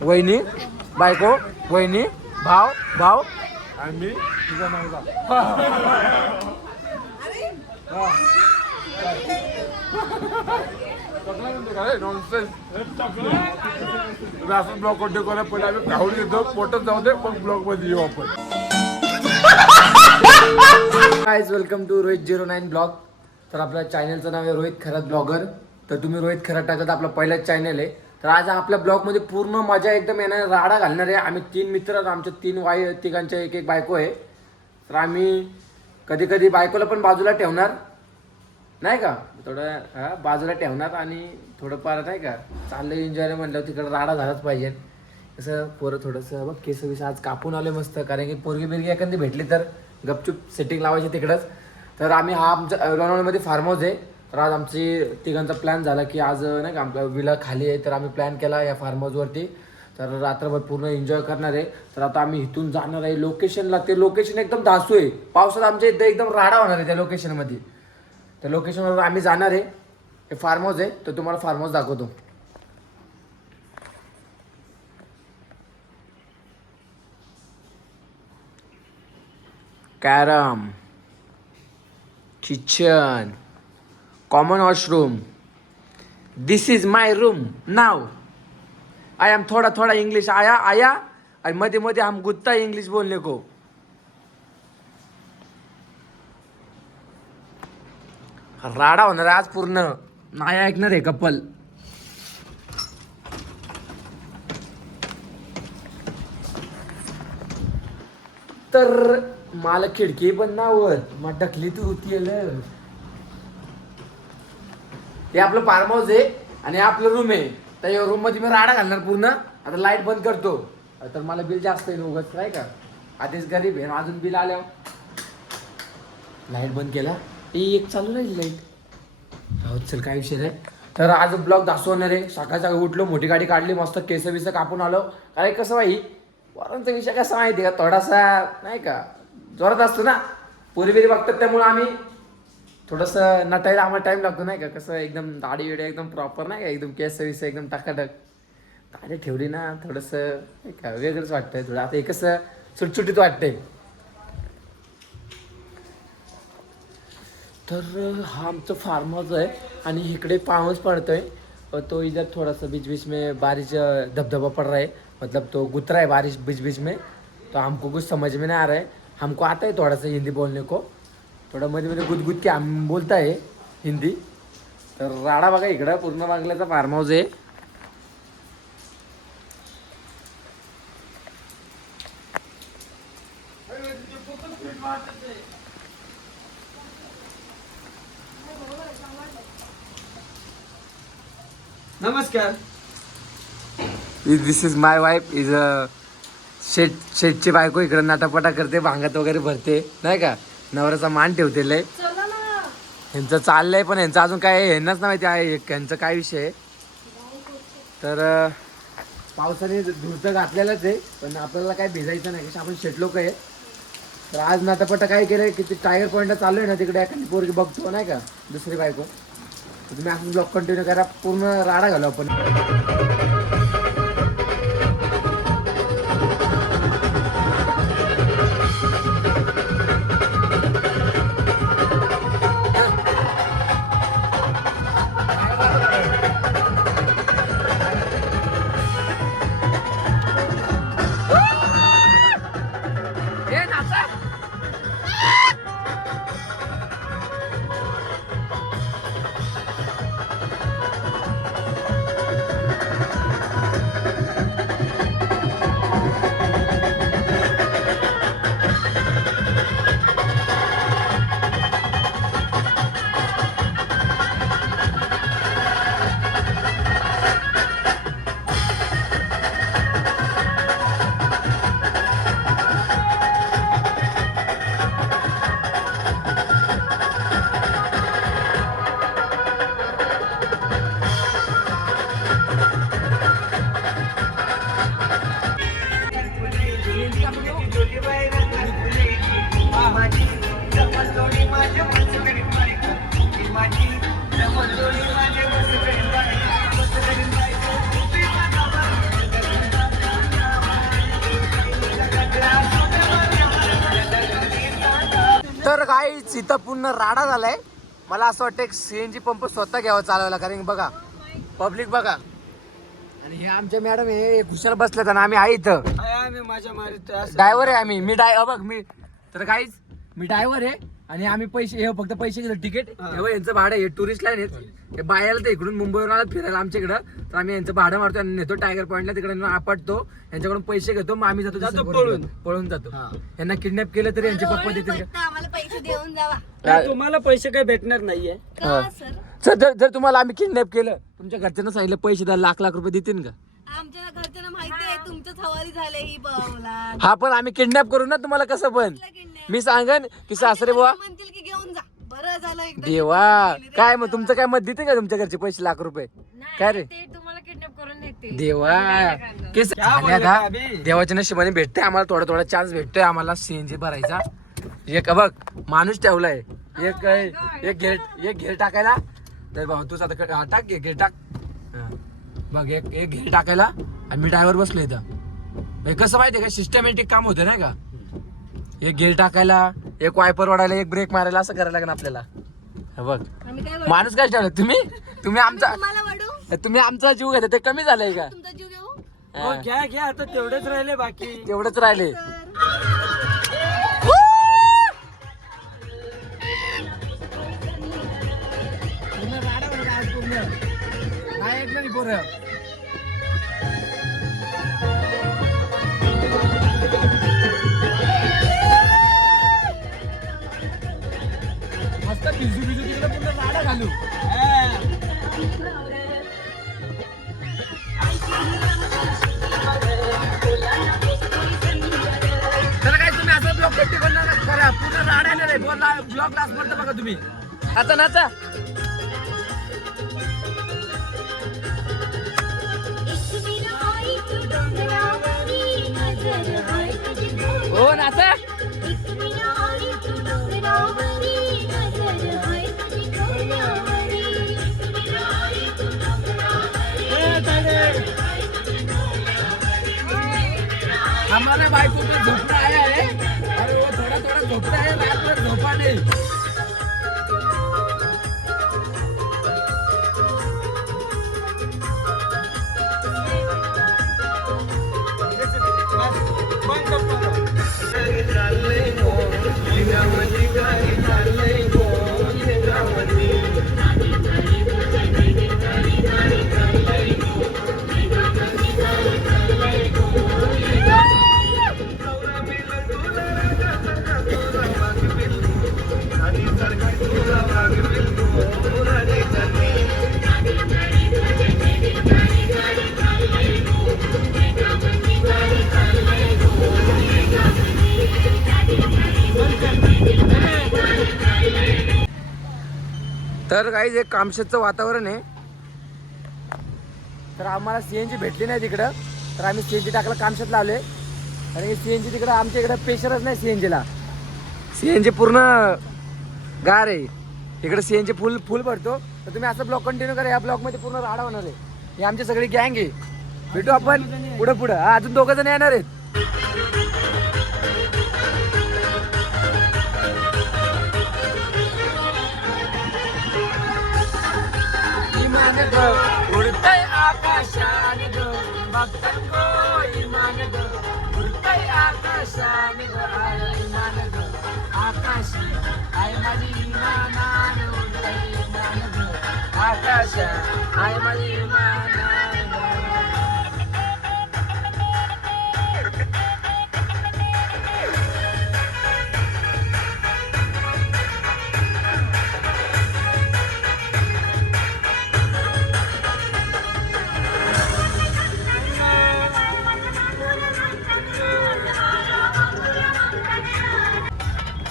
वहिनी बायको वहिनी भाव भाव आणि मी तुझा नवरा. असं ब्लॉग कंटिन्यू करायला पहिले आम्ही काढून घेतो पोटच जाऊ दे पण ब्लॉग मध्ये येऊ आपण. Guys welcome to Rohit 09 vlog. तर आपल्या चॅनलचं नाव आहे रोहित खरात ब्लॉगर. तर तुम्ही रोहित खरात टाकत आपला पहिलाच चॅनल आहे. तर आज आपल्या ब्लॉगमध्ये पूर्ण मजा एकदम येणार राडा घालणार आहे. आम्ही 3 मित्र आमच्या 3 तिघांच्या एक बायको आहे. तर आम्ही कधी कधी बायकोला पण बाजूला ठेवणार नाही का, थोडं बाजूला ठेवणार आणि थोडंफार नाही का चाललं एन्जॉय म्हणलं तिकडं राडा झालाच पाहिजे. कसं पोरं थोडंसं बघ केस विस आज कापून आले मस्त, कारण की पोरगी बिरगी एखादी भेटली तर गपचूप सेटिंग लावायची तिकडंच. तर आम्ही हा आमच्या लोणावळ्यामध्ये फार्म हाऊस आहे. तर आज आमची तिघांचा प्लॅन झाला की आज नाही का आमच्या विला खाली आहे तर आम्ही प्लॅन केला या फार्म हाऊसवरती. तर रात्रभर पूर्ण एन्जॉय करणार आहे. तर आता आम्ही इथून जाणार आहे लोकेशनला. ते लोकेशन एकदम धासू आहे, पावसात आमच्या इथं एकदम राडा होणार आहे त्या लोकेशनमध्ये. त्या लोकेशनवर आम्ही जाणार आहे. हे फार्म हाऊस आहे तर तुम्हाला फार्म हाऊस दाखवतो. Carrom, kitchen, common washroom. This is my room नाव. आय एम थोड़ा थोड़ा इंग्लिश आया आया और मध्ये मध्ये हम गुत्ता इंग्लिश बोलने को. राडा होणार आज पूर्ण, नाही ऐकणार आहे कपल. तर मला खिडकी पण नावत मग ढकली तू होती. हे आपलं फार्म हाऊस आहे आणि आपलं रूम आहे. तर या रूम मध्ये मी राडा घालणार पूर्ण. आता लाईट बंद करतो. तर मला बिल जास्त आहे उगाच नाही का, आधीच गरीब आहे अजून बिल आल्यावर. लाईट बंद केला, एक चालू राहील लाईट. राहू चल काय विषय नाही. तर आज ब्लॉग दाखवणार आहे. सकाळी उठलो, मोठी गाडी काढली, मस्त केस बिस कापून आलो. कारण कसं भाई वरांचा विषय कसा माहिती का, थोडासा नाही का जोरात असतो ना, पोरी बघतात त्यामुळे आम्ही थोडंसं नटायला आम्हाला टाइम लागतो नाही का. कसं एकदम दाढी वेळी एकदम प्रॉपर नाही का, एकदम केस विस एकदम टाकाटक दाढी ठेवली ना थोडंसं नाही का वेगळंच वाटतंय थोडं. आता हे कसं सुटसुटीत वाटतंय. तर हा आमचं फार्म हाऊस आहे आणि इकडे पाऊस पडतोय. तो इधर थोड़ा सा बीच बीच में बारिश धबधबा पड़ रहा है, मतलब तो गुतरा है बारिश बीच बीच में. तो हमको कुछ समझ में नहीं आ रहा है. हमको आता है थोड़ा सा हिंदी बोलने को, थोडं मध्ये मध्ये गुदगुद के हम बोलता है हिंदी. तर राडा बघा इकडं पूर्ण बांगल्याचा फार्म हाऊस आहे. नमस्कार. This is my wife. Is a शेठची बायको. इकडे नाटापटा करते, भांगत वगैरे भरते नाही का, नवऱ्याचा मान ठेवते लय. ह्यांचं चाललंय पण ह्यांचं अजून काय ह्यांनाच नाही माहिती आहे ह्यांचं काय विषय आहे. तर पावसाने धुरतं घातलेलंच आहे पण आपल्याला काय भिजायचं नाही, कशा आपण शेट लोक आहे. तर आज नाटापटा काय केलंय की ते टायगर पॉईंटला चालू आहे ना, तिकडे एखादी पोरगी बघतो नाही का दुसरी बायको. तुम्ही असं ब्लॉग कंटिन्यू करा, पूर्ण राडा घालू आपण. काहीच इथं पूर्ण राडा झालाय. मला असं वाटतं एक सीएनजी पंप स्वतः घ्यावा चालवायला, कारण बघा पब्लिक बघा. आणि हे आमचे मॅडम हे कुशाला बसलेत आणि आम्ही आहे इथं. माझ्या मारित ड्रायव्हर आहे आम्ही. मी बघ मी तर काहीच मी ड्रायव्हर आहे आणि आम्ही पैसे हे फक्त पैसे घेतो तिकीट. यांचं भाडं हे टुरिस्ट लाईन आहेत. हे बायाला तर इकडून मुंबईवरून आला फिरायला आमच्याकडं, तर आम्ही यांचं भाडं मारतो आणि नेतो टायगर पॉईंटला. तिकडे आपटतो, यांच्याकडून पैसे घेतो, मग आम्ही जातो पळून जातो. यांना किडनॅप केलं तरी यांचे पप्पा देतील. आम्हाला पैसे देऊन जावा. तुम्हाला पैसे काही भेटणार नाहीये. सर जर तुम्हाला आम्ही किडनॅप केलं, तुमच्या घरच्यांना सांगितलं पैसे द्या, लाख रुपये देतील का? आमच्या घरच्यांना माहिती आहे तुमचंच हवाली झाले ही मुला. हा पण आम्ही किडनॅप करू ना तुम्हाला कसं पण. मी सांगन की सासरे बुवा म्हणतील की घेऊन जा. बरं झालं एकदा देवा. काय मग तुमचं काय मत देते का तुमच्या घरचे पैसे लाख रुपये? काय रे ते तुम्हाला किडनॅप करून नेते. देवा केस आता देवाच्या नशिबाने भेटते आम्हाला. थोडा चान्स भेटतोय आम्हाला सीएनजी भरायचा. एक बघ माणूस ठेवलाय, एक घेर टाकायला. तर बाबा तूच आता टाक घेर टाक. बघ एक घेर टाकायला आणि मी ड्रायव्हर बसलो इथं. कसं माहितीये का सिस्टमॅटिक काम होतं नाही का. एक गेल टाकायला, एक वायपर वाढायला, एक ब्रेक मारायला, असं करायला लागेल आपल्याला. बघ माणूस काय ठेवलं तुम्ही आमचा जीव घेता ते कमी झालंय का? तुमचा जीव घेऊ. हो, घ्या आता तेवढेच राहिले, बाकी तेवढंच राहिले. काय ऐकलं नाही पोरं. मस्त बिजू तिकडे पूर्ण राडा घालू. तर काय तुम्ही असं ब्लॉग करा पूर्ण राडा नाही ब्लॉग लास्ट पर्यंत बघा तुम्ही. नाचा हो नाचा. हमारे बाइक को झोपड़ा आया है. अरे वो थोड़ा झोपड़ा है, रात में झोपा नहीं. तर काही एक कामशेतचं वातावरण आहे. तर आम्हाला सीएनजी भेटली नाही तिकडं, तर आम्ही सीएनजी टाकलं कामशेत लावले. आणि सीएनजी तिकडं आमच्या इकडं प्रेशरच नाही सीएनजीला. सीएनजी पूर्ण गार आहे इकडे. सीएनजी फुल भरतो. तर तुम्ही असं ब्लॉग कंटिन्यू करा. या ब्लॉगमध्ये पूर्ण राडा होणार आहे. ही आमची सगळी गँग आहे. भेटू आपण पुढं. अजून 2 जण येणार आहेत. उडतय आकाशाने ग भक्तन गो इमान ग. उडतय आकाशाने ग इमान ग. आकाशी आहे माझी इमानान. उडतय इमान ग आकाश आहे माझी इमानान.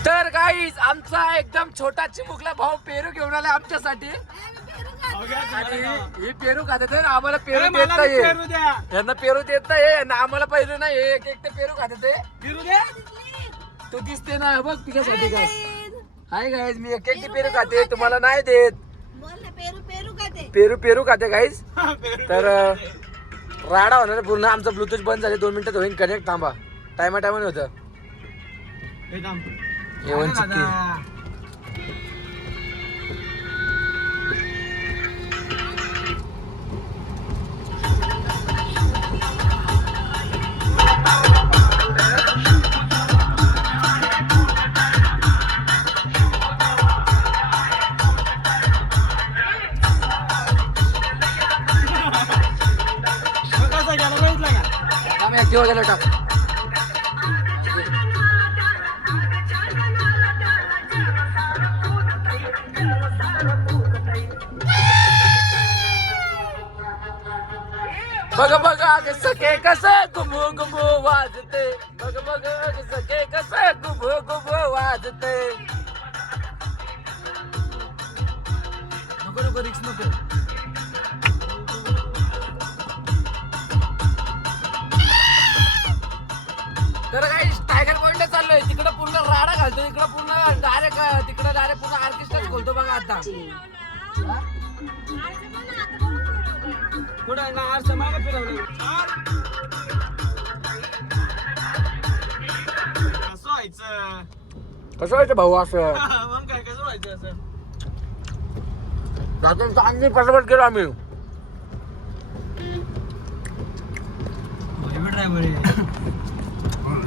तर गाईज आमचा एकदम छोटा चिमुकला भाऊ पेरू घेऊन आला आमच्यासाठी. ही पेरू खाते तर आम्हाला पेरू देत नाही. यांना पेरू देत नाही, यांना आम्हाला पेरू नाही. एक ते पेरू खाते ते. तू दिसते ना बघ तुझ्यासाठी काय हाय गाईज. मी एक पेरू खाते, तुम्हाला नाही देत. पेरू खाते गाईज. तर राडा होणार पूर्ण. आमचं ब्लूटूथ बंद झाले. 2 मिनिटात होईल कनेक्ट. थांबा टायमाने होतं. येऊन चिक्की कसा गेला बघितला का? आम्ही ऍक्टिव्ह गेलो टाक. बघ बघ आग सखे कसं गुबू गुबू वाजते. बघ बघ आग सखे कसं गुबू गुबू वाजते. नको नको रिक्स नको. तर काही टायगर पॉइंटला चाललोय. तिकडे पूर्ण राडा घालतो. इकडे पूर्ण डायरेक्ट तिकडे डायरेक्ट पूर्ण ऑर्केस्ट्राच खोलतो बघा आता. पुढं ना आरसा मागं फिरवलं. कसं व्हायचं? कसं व्हायचं भाऊ असं? मग काय कसं व्हायचं असं? त्यातून चांगली पसवट केलो आम्ही. ड्रायव्हर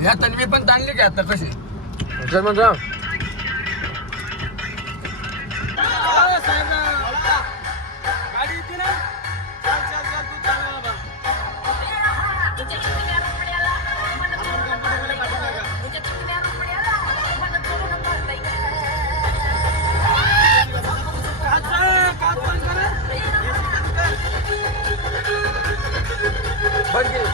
या तन्वी पण ताणली की आता कशी असं म्हणतो. गाडी येते ना? चल चल चल तू चालव बाबा. काच बंद करा. बंद केली.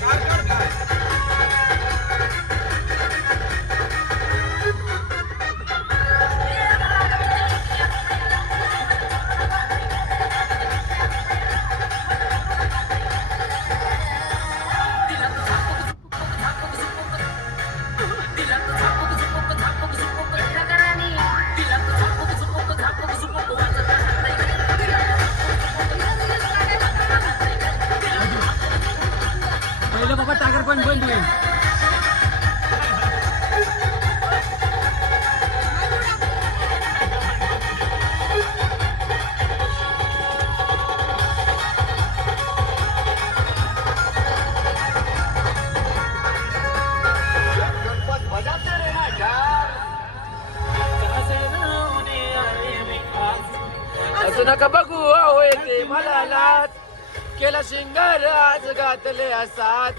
काढ काढ काय? पहिलं बाबा टायगर पण बंद होईल. असं नका बघू होय ते मला लाज. केला शिंगार आज घातले असात.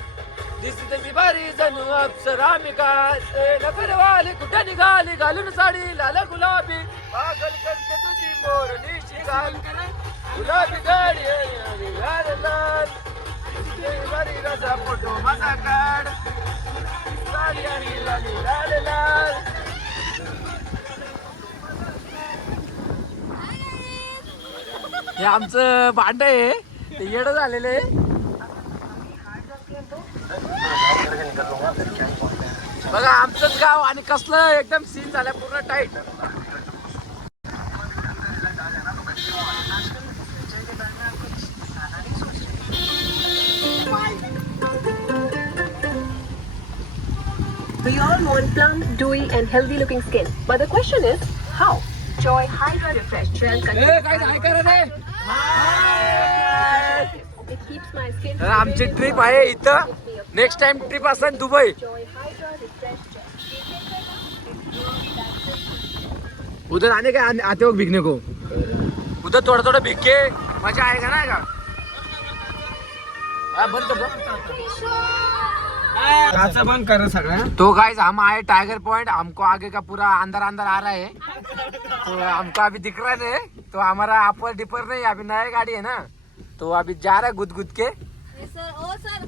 दिसते ती बारी जणू अप्सरा मी काय. नखरवाली कुठे निघाली घालून साडी लाल गुलाबी. पागल करते तुझी मोरणी शिकाल. गुलाबी गाडी लाल लाल. दिसते बारी रजा फोटो माझा काढ. साडी आणि लाली लाल लाल. हे आमचं भांड आहे. ते येडं झालेलं आहे. बघा आमचंच गाव आणि कसलं एकदम सीन झालं पूर्ण tight. We all want plump, dewy, and healthy-looking skin. But the question is, how? Joy Hydra Refresh Gel contains काय काय करा रे. it keeps my skin. तर आमची ट्रिप आहे इथं. नेक्स्ट टाइम ट्रिप असेल Dubai. Joy Hydra Refresh Gel. उधर आने का आते वक्त भिगने को. उधर थोड़ा थोड़ा भिग के मजा आएगा ना का. हाँ, बंद कर दो. काचा बंद करा सगळं. तो गाइस हम आए टाइगर पॉइंट. हमको आगे का पूरा अंदर अंदर आ रहा है. तो हमको अभी दिख रहा नहीं. तो हमारा अपर डिपर नहीं, अभी नया गाड़ी है ना, तो अभी जा रहा है गुद गुद के. सर ओ सर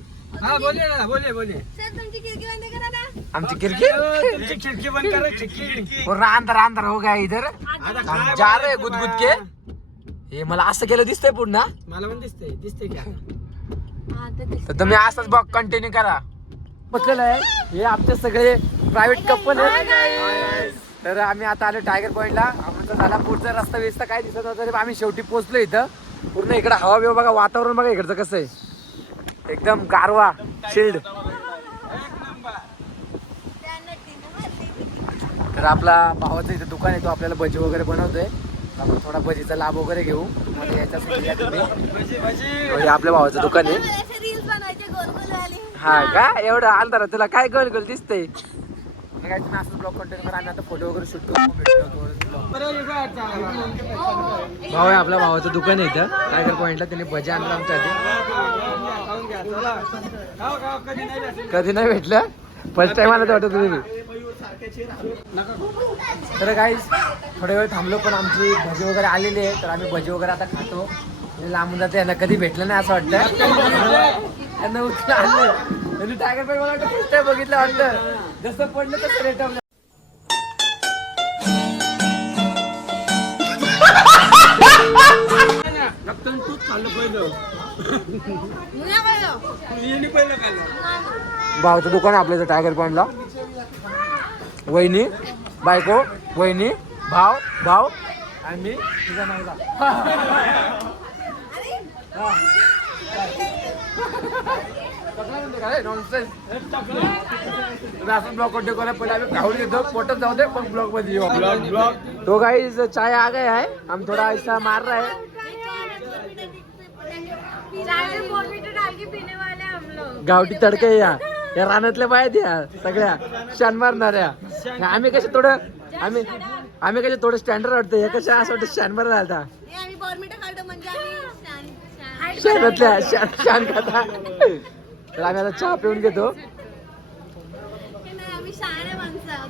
हा बोले ना बोले. सर तुमची खिडकी बंद करा ना. आमची खिड़की तुमची खिडकी बंद करा. खिडकी पूर्ण अंदर अंदर हो गया इधर. हम जा रहे गुद गुद के. हे मला असं केलं दिसतंय पुन्हा. मला पण दिसते की हा तर तर तुम्ही असंच बघ कंटिन्यू करा. बसलेलं आहे. हे आमचे सगळे प्रायव्हेट कपल आहे. तर आम्ही आता आलो टायगर पॉइंटला. आमचा झाला पुढचा रस्ता व्यस्त काय दिसत होता तरी आम्ही शेवटी पोहोचलो इथं. पूर्ण इकडे हवा बिवा बघा, वातावरण बघा इकडचं कसं आहे. एकदम गारवा शिल्ड. तर आपला भावाचं इथे दुकान आहे, तो आपल्याला भजी वगैरे बनवतोय. आपण थोडा भजीचा लाभ वगैरे घेऊ. तुम्हाला याच्यासाठी या तुम्ही. हे आपल्या भावाचं दुकान आहे. रील्स बनवायचे गोल गोल वाले. हा का एवढं आलता तुला काय गोल गोल दिसतंय. काय तुम्ही असं ब्लॉग कंटिन्यू करा. आम्ही आता फोटो वगैरे शूट करू. भाऊ आहे आपल्या भावाचं दुकान आहे इथं टायगर पॉइंटला. त्यांनी भजी आणलं आमच्यासाठी. कधी नाही भेटलं, फर्स्ट टाइम आलं वाटत तुम्ही. तर काही थोड्या वेळ थांबलो पण आमची भजी वगैरे आलेली आहे. तर आम्ही भजी वगैरे आता खातो. लांबून जाते, यांना कधी भेटलं नाही असं वाटतं. त्यांना उचलं आणलं. त्यांनी टायगर पॉइंट मला वाटतं फर्स्ट टाइम बघितलं वाटतं. जसं पडलं तसं रेटवलं. तूच खाल्लं पहिलं. भावाचं दुकान आपल्या इथं टायगर पॉइंटला. वहिनी, बायको, वहिनी, भाव, भाव आणि मी तुझा नवरा. असं ब्लॉग कंटिन्यू करायला पहिले आम्ही खाऊन घेतो. पोटच जाऊ दे पण ब्लॉग मध्ये येऊ. तो गाइस चाय आ गया है, हम थोड़ा ऐसा मार रहा है. गावठी तडके या रानातल्या बाहेर या सगळ्या शान मारणाऱ्या. आम्ही कसे थोडं आम्ही कसे थोडं स्टँडर्ड वाटतं. हे कशा असं वाटतं शान मारला आता. आम्ही बॉर्मिटा खाल्लं म्हणजे आम्ही शानातल्या शान खाता. तर आम्ही आता चहा पिऊन घेतो. आम्ही शहाणे माणसं आहोत.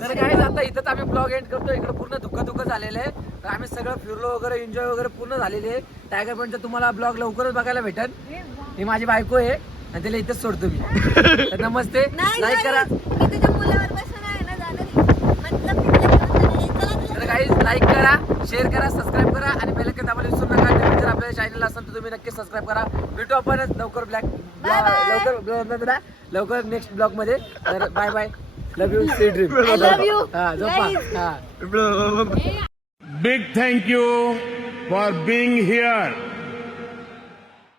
तर काय आता इथंच आम्ही ब्लॉग एंड करतो. इकडे पूर्ण धुकं झालेलं आहे. तर आम्ही सगळं फिरलो वगैरे, एन्जॉय वगैरे पूर्ण झालेले आहे. टायगर पॉइंटचा तुम्हाला ब्लॉग लवकरच बघायला भेटेल. ही माझी बायको आहे आणि तिला इथंच सोडतो मी. तर नमस्ते, लाईक करा. तर काही लाईक करा, शेअर करा, सबस्क्राईब करा आणि बेल आयकॉन दाबायला विसरू नका. जर आपल्या चॅनल असेल तर तुम्ही नक्की सबस्क्राईब करा. भेटू आपण लवकर नेक्स्ट ब्लॉग मध्ये. तर bye bye. Love you, see dream. I love you. हा झोपा. हा Big thank you for being here.